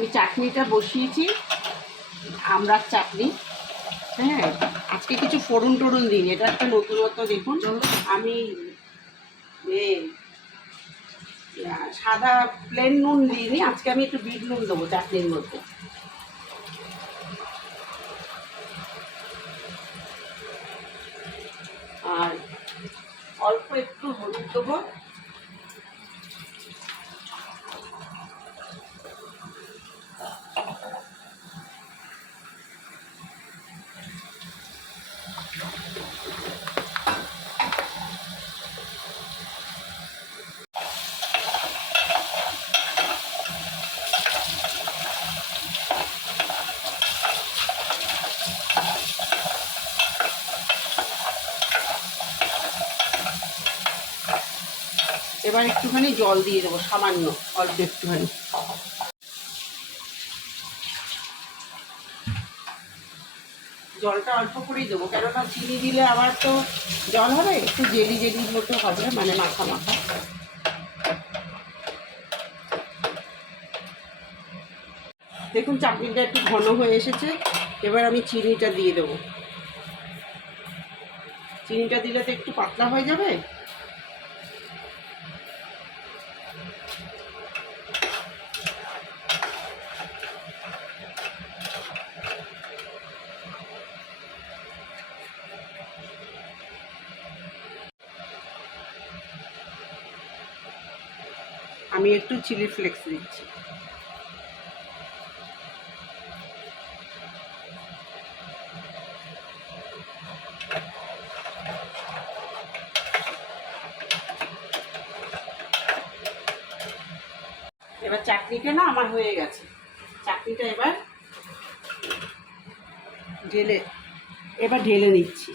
আমি চাটনিটা বসিয়েছি, আমড়ার চাটনি। হ্যাঁ, আজকে কিছু ফোড়ন টোড়ন দিই, এটা একটা নতুনত্ব। দেখুন আমি সাদা প্লেন নুন দিইনি, আজকে আমি একটু বিট নুন দেবো চাটনির মধ্যে। আর অল্প একটু হলুদ দেবো। এবার একটুখানি জল দিয়ে দেবো, সামান্য অল্প একটুখানি। জলটা অল্প করেই দেবো, কেননা চিনি দিলে আবার তো জল হবে, একটু জেলি জেলির মতো হবে, মানে মাখা মাখা। দেখুন চাটনিটা একটু ঘন হয়ে এসেছে, এবার আমি চিনিটা দিয়ে দেবো। চিনিটা দিলে তো একটু পাতলা হয়ে যাবে। আমি একটু চিলি ফ্লেক্স দিচ্ছি। এবার চাটনিটা না আমার হয়ে গেছে, চাটনিটা এবার ঢেলে নিচ্ছি।